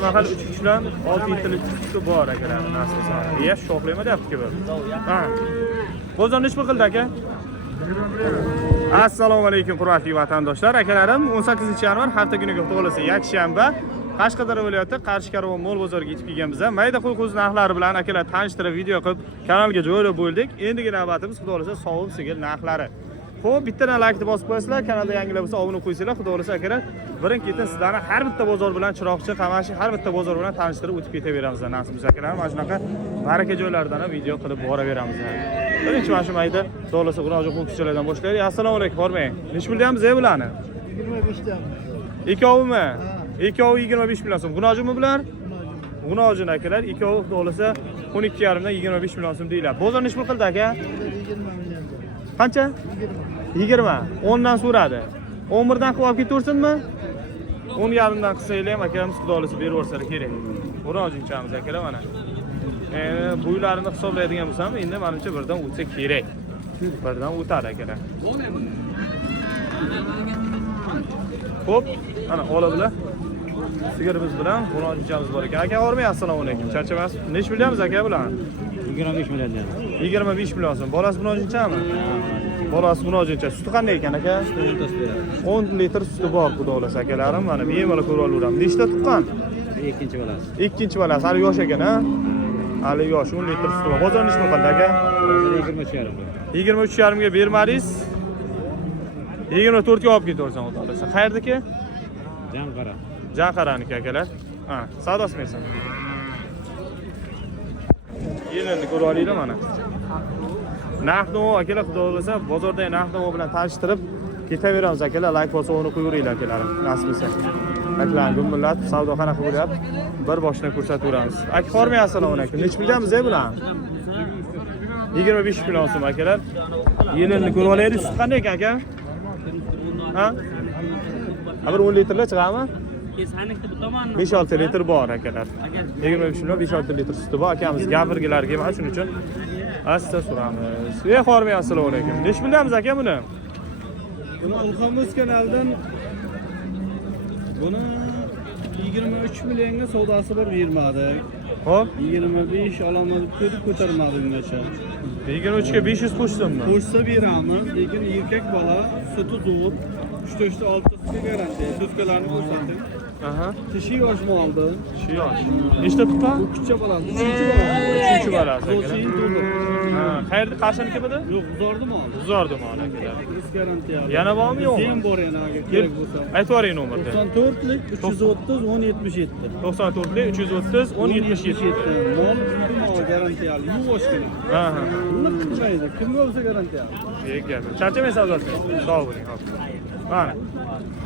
Mahal 3 kishidan 6-7 litr bor akalar. Nasıl? Ya sho'xlayma deyapti bu. Ha. Bozor nech pul qildi aka? Assalomu alaykum hurmatli vatandoshlar. Akalarim 18-yanvar hafta kuniga tug'ilsa yakshanba Qashqadaryo viloyati Qarshi Karvon Mol bozoriga yetib kelganmiz. Mayda qo'y-qo'zi narxlari bilan akalar tanishtirib video qilib kanalga joylab bo'ldik. Endigi navbatimiz xudo xolasa sovuq sigir narxlari. Xo'p, bittadan like bosib qo'yasizlar, kanalda yangilar bo'lsa obuna qo'ysanglar, xudo xolasa akalar, birin-ketin sizlarni har bitta bozor bilan Chiroqchi, Qamashi har bitta bozor bilan tanishtirib o'tib ketaveramiz. Nasib akalar, mana shunaqa baraka joylardan ham video qilib boraveramiz. Birinchi mana shu mayda xudo xolasa Gunojon qo'kischilardan boshlaylik. Assalomu alaykum, hormang. Nech pul deyapmiz bularni? 25 dan. Ikkovimi? Ikkovi 25 million so'm. Gunojinmi bular? Gunojin akalar, ikkovi xudo xolasa 12,5 dan 25 million so'm deyiladi. Bozor nech pul qildi aka? 20 million. Qancha? 20. 10 dan so'radi. 11 dan qilib olib ketaversinmi? 10,5 dan qilsanglar ham akamiz xudo xolasa berib yuborsalar kerak. Gunojinchamiz akalar mana. Bo'ylarini hisoblaydigan bo'lsam, endi menimcha birdan o'tsa kerak. Birdan o'tadi akalar. Xo'p, ana oladilar. Sigirimiz bilan Gunojinchamiz bor ekan. Aka, hormang, assalomu alaykum. Charchamas. Nech bilyapmiz aka bular? 25 million. 25 million so'm. Bolasi Gunojinchami? Bolasi Gunojincha. Suti qanday ekan aka? 10 litr suti bor xudo xolasa akalarim. Mana bemalol ko'rib olaveramiz. Nechta tuqqan? Ikkinchi bolasi. Ikkinchi bolasi. Hali yosh ekan, ha? Hali yosh, 10 litr suti bor. Bozor nech qildi aka? 23,5. 23,5 ga bermadingiz. 24 ga olib ketaversan xudo xolasa. Qayerdaki? Janqara. Janqaraniki akalar. Ha, savdosimi esan? Yelini ko'rib olinglar mana. Narx-navo akalar xudo xolasa bozordagi narx-navo bilan tanishtirib ketaveramiz akalar. Like bosib o'rni qo'yaveringlar akalarim. Nasib etsa. Aklar gumillat savdoxona qilib qo'yap, bir boshdan ko'rsataveramiz. Aka, hormang, assalomu alaykum. Nech bilyapmiz bular? 25 million so'm akalar. Yelini ko'rib olaylik. Sut qanday ekan aka? Ha? Bir 10 litrlar chiqadimi? 5-6 litr bor akalar. 25 million 5-6 litr suti bor. Akamiz gapirgilarga emas, shuning uchun asta so'ramiz. Hormang, assalomu alaykum. Nech bilyapmiz aka buni? Buni Ulqamiz kanalidan buni 23 millionga savdosi bir bermadi. Xo'p, 25 olamiz deb ko'tarmadi ungacha. 23 ga 500 qo'shsinmi? Qo'shsa beramiz, lekin erkak bola suti zo'r. 3-4 oltisiga garantiya. Sutkalarni ko'rsating. Aha. Tishi yosh moldi. Shu yosh. Nechta tuqqan? Uchcha bolasi, uchinchi bolasi. Uchinchi bolasi akalar. Zo'rchi to'ldi. Ha, qayerda Qarshiniki budi? Yo'q, G'uzorda mol. G'uzorda mol akalar. Biz garantiya. Yana bormi yo'qmi? Sen bor yana agar kerak bo'lsa. Aytib yuboring nomerni. 94lik 330 1077. 94lik 330 1077. Mol juda mol garantiyali. Yuvoshgina. Ha. Buni qilmaydi. Kimga bo'lsa garantiyali. Gap. Charchamay savdosi. Sog' bo'ling, hop. Mana.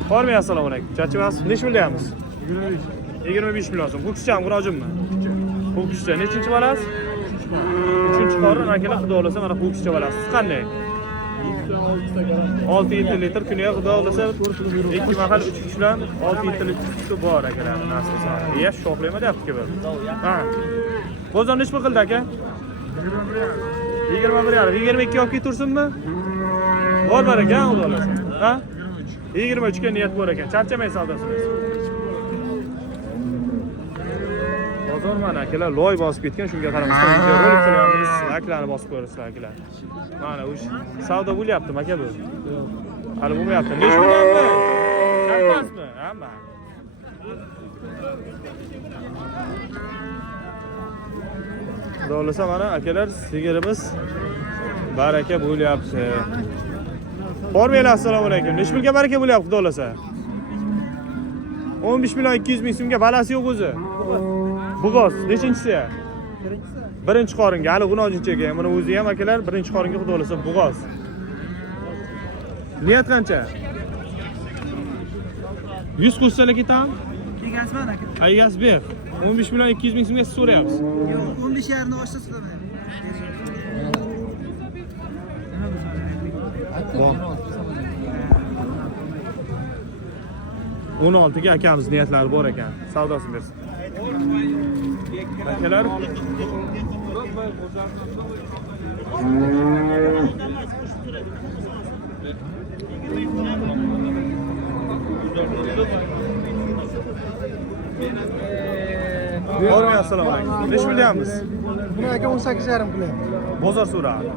Hormang, assalomu alaykum. Charchamas. Nech bilyapmiz? 25 million so'm. Ko'kishchami, Gunojinmi? Ko'kishcha. Nechinchi bolasi? 3-chi qorin akalar, xudo xolasa mana ko'kishcha bolasi. Siz qanday? 6-7 litr kuniga xudo xolasa 2 mahal 3 kishidan 6-7 litr suti bor akalar. Nasib etsa. Ya sho'xlayma deyapti bu. Ha. Bozor nech pul qildi aka? 21,5. 22 olib ketursinmi? Bor ekan xudo xolasa. Ha? 23 ga niyat bor ekan. Charchamay savdosimiz. Bozor mana akalar loy bosib ketgan, shunga qaramasdan video rolik qilyapmiz. Like'larni bosib qo'yasizlar akalar. Mana o'sh savdo bo'lyaptimi aka bu? Hali bo'lmayapti. Nech bo'lyapti? Kattami? Hamma. Xudo xolasa mana akalar sigirimiz baraka bo'lyapti. Hormanglar, assalomu alaykum. Nech pulga baraka bo'lyapti xudo xolasa? 15 million 200 ming so'mga balasi yo'q o'zi. Bug'oz nechinchisi? Birinchi qoringa, hali Gunojinchaga. Mana o'zi ham akalar birinchi qoringa xudo xolasa bug'oz. Niyat qancha? 100 qo'shsalar ketami? Egasizmi aka? Egasi ber. 15 million 200 ming so'mga so'rayapsiz. Yo'q, 15,5 ni oshsa so'ramayman. Bor. 16 ga akamiz niyatlari bor ekan. Savdosini bersin. Akalar Hormay assalomu alaykum. Necha bilyapmiz? Buni aka 18,5 qilyapti. Bozor so'radi.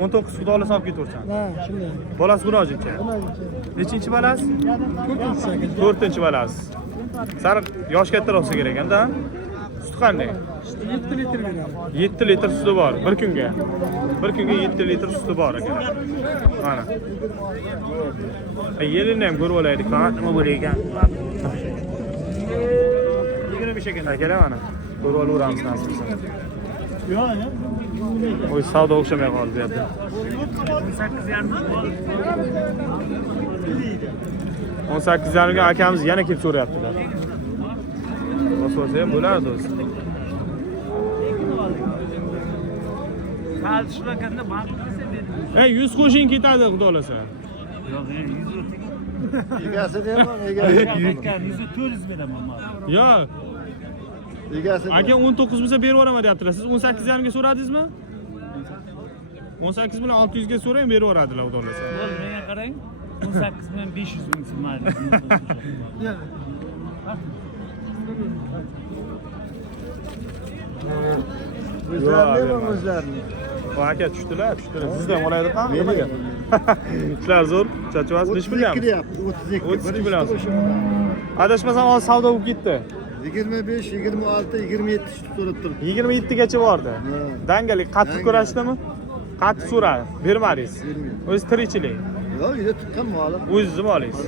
19 xudolar solib ketaversan. Ha, shunday. Bolasi bunojincha. Nechinchi bolasi? 4-chi aka. 4-chi bolasi. Sariq yosh kattaroq bo'lsa kerak ekan-da. Sut qanday? 7 litr beradi. 7 litr suti bor bir kunga. Bir kunga 7 litr suti bor ekan. Mana. Yelini ham ko'rib olaylik. Qanaqa nima bo'lar ekan? 25 ekan. Akalar mana. Ko'rib olaveramiz nasib bo'lsa. Oy savdo o'xshamay qoldi bu yerda. 18,5 ga akamiz yana kelib so'rayaptilar. Bosolsa ham bo'lardi o'zi. Ey 100 qo'shing ketadi xudo xolasa. Egasi deyman, egasi. 400 beraman. Yo'q. Egasi. Aka 19 bo'lsa berib yuboraman deyaptilar. Siz 18,5 ga so'radingizmi? 18 bilan 600 ga so'rang, berib yuboradilar xudo xolasa. Bo'ldi, menga qarang. 18 bilan 500 ming so'maydi. O'zlarini. O aka tushdilar. Sizdan olaydi qani? Nimaga? Ishlar zo'r, charchavasiz, necha bilyapsiz? 32. 32 bilyapsiz. Adashmasam hozir savdo bo'lib ketdi. 25, 26, 27 so'rab turibdi. 27 gacha bordi. Dangalik qattiq ko'rashdimi? Qattiq so'radi. Bermadingiz. O'zi tirikchilik. Yo'q, uyda tutgan molim. O'zingiz olingiz.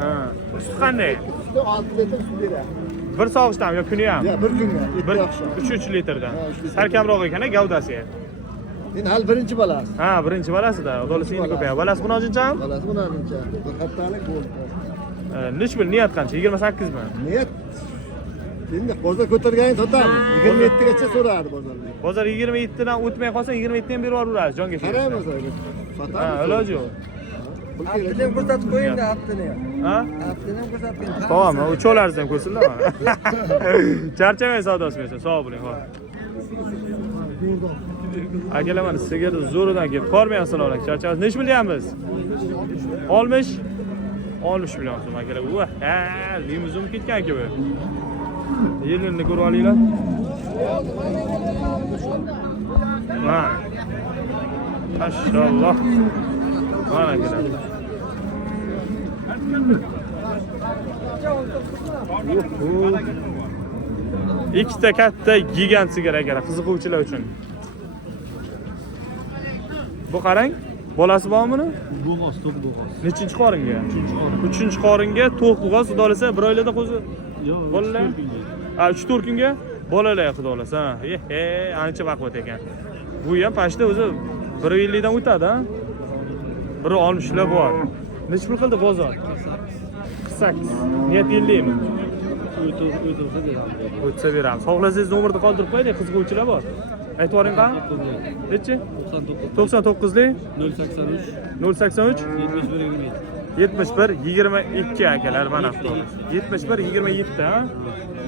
Ha. Sut qanday? 6 litr sut beradi. Bir sog'ishdami yo kuni ham? Ya, bir kunga, Bir 2 3 litrdan. Sarkamroq ekan gavdasi. Endi hal birinchi bolasi. Ha, birinchi bolasida. Odolisi endi ko'payadi. Bolasi bunojinchami? Bolasi bunaqancha. Bir haftalik bo'ldi. Nech bil niyat qancha? 28 mi? Niyat. Endi bozor ko'targaning sotamiz. 27 gacha so'radi bozorda. Bozor 27 dan o'tmay qolsa 27 dan berib yuboramiz jonga kelsa. Qaraymiz. Ha, Sotamiz. iloji yo'q. Haftani ko'rsatib qo'ying-da, haftani. Ha? Haftani ko'rsatib qo'ying. Tamam, ucho'laringizdan ko'rsinlar mana. Charchamay savdosi bersa, sog' bo'ling, xo'p. Akalar mana sigir zo'ridan kelib, qormayapsizlar aka. Charchamiz nech bilyapmiz? 60 60 million so'm akalar. Voh, ha, limuzin ketgan-ku bu. Yelini ko'rib olinglar. Ha. Maşallah. Mana akalar. Ikkita katta gigant sigir akalar, qiziquvchilar uchun. Bu qarang, bolasi bormi? Bo'g'oz, to'q bo'g'oz. Nechinchi qoringa? 3-chi qoringa to'q bo'g'oz, xudo xolasa bir oylarda qo'zi. Yo'q, Bolalar. 3-4 kunga bolalar xudo xolasa. Ancha vaqt ekan. Bu ham pashta o'zi 150 dan o'tadi, ha? 160 lar bor. Nech pul qildi bozor? 48. Niyat 50 mi? O'tsa beramiz. Xohlasangiz nomerni qoldirib qo'ying, qiziquvchilar bor. Aytib yuboring qani? Nechi? 99 lik 083 083 71 27. 71 22 akalar mana. 71 27 ha.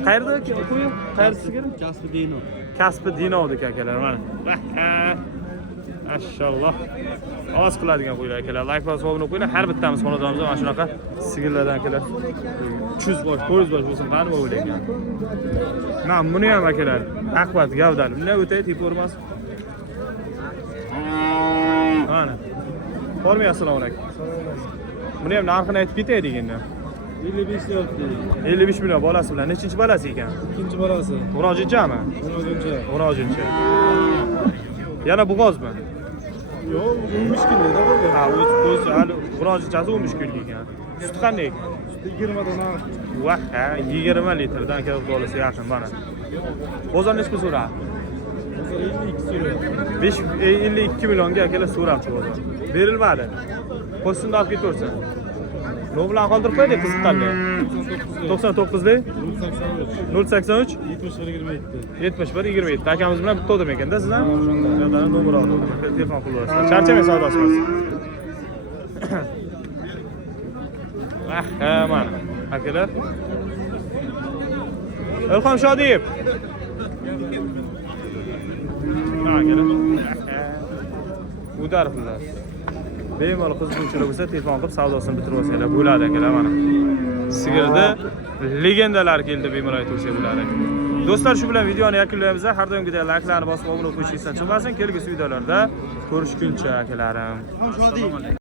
Qayerda qo'yib? Qayerda sigir? Kasbi Dino. Kasbi Dinovdik akalar mana. Maşallah. Oz qiladigan qo'ylar akalar. Like va hisobini qo'yinglar. Har bittamiz xonadonimizda mana shunaqa sigirlardan akalar. 300 bosh, 400 bosh bo'lsin, qani bo'lib ekan. Mana buni ham akalar. Aqbat gavdali. Bunday o'tay tep o'rmas. Mana. Formi assalomu alaykum. Buni ham narxini aytib ketaylik endi. 55 deyapti. 55 million bolasi bilan nechinchi bolasi ekan? Ikkinchi bolasi. Murojaatchimi? Murojaatchi. Murojaatchi. Yana bo'g'ozmi? Yo'q, 15 kunlik bo'ldi. Ha, o'zi hali murojaatchasi 15 kunlik ekan. Sut qanday? 20 dan. Vah, 20 litrdan kelib bolasi yaqin mana. Bozor nechga so'radi? Bozor 52 so'radi. 52 millionga akalar so'rabdi bozor. Berilmadi. Qo'shimda olib ketaversin. Nima bilan qoldirib qo'ydik qiziqqanlar? 99 lik 083 71 27. Akamiz bilan bitta odam ekanda, siz ham? Yo'qdan nomer oldim. Telefon qilib olasizlar. Charchamay savdosi qilasiz. Mana akalar. Ilhom Shodiyev. Akalar. Udar pullar. Bemalol qiziquvchilar bo'lsa telefon qilib savdosini bitirib olsanglar bo'ladi akalar mana. sigirni legendalar keldi bemalol aytuvchi bular. Do'stlar, shu bilan videoni yakunlaymiz. Har doimgidek like'larni bosib obuna bo'lishingizni chiqmasin. Kelgusi videolarda ko'rishguncha akalarim.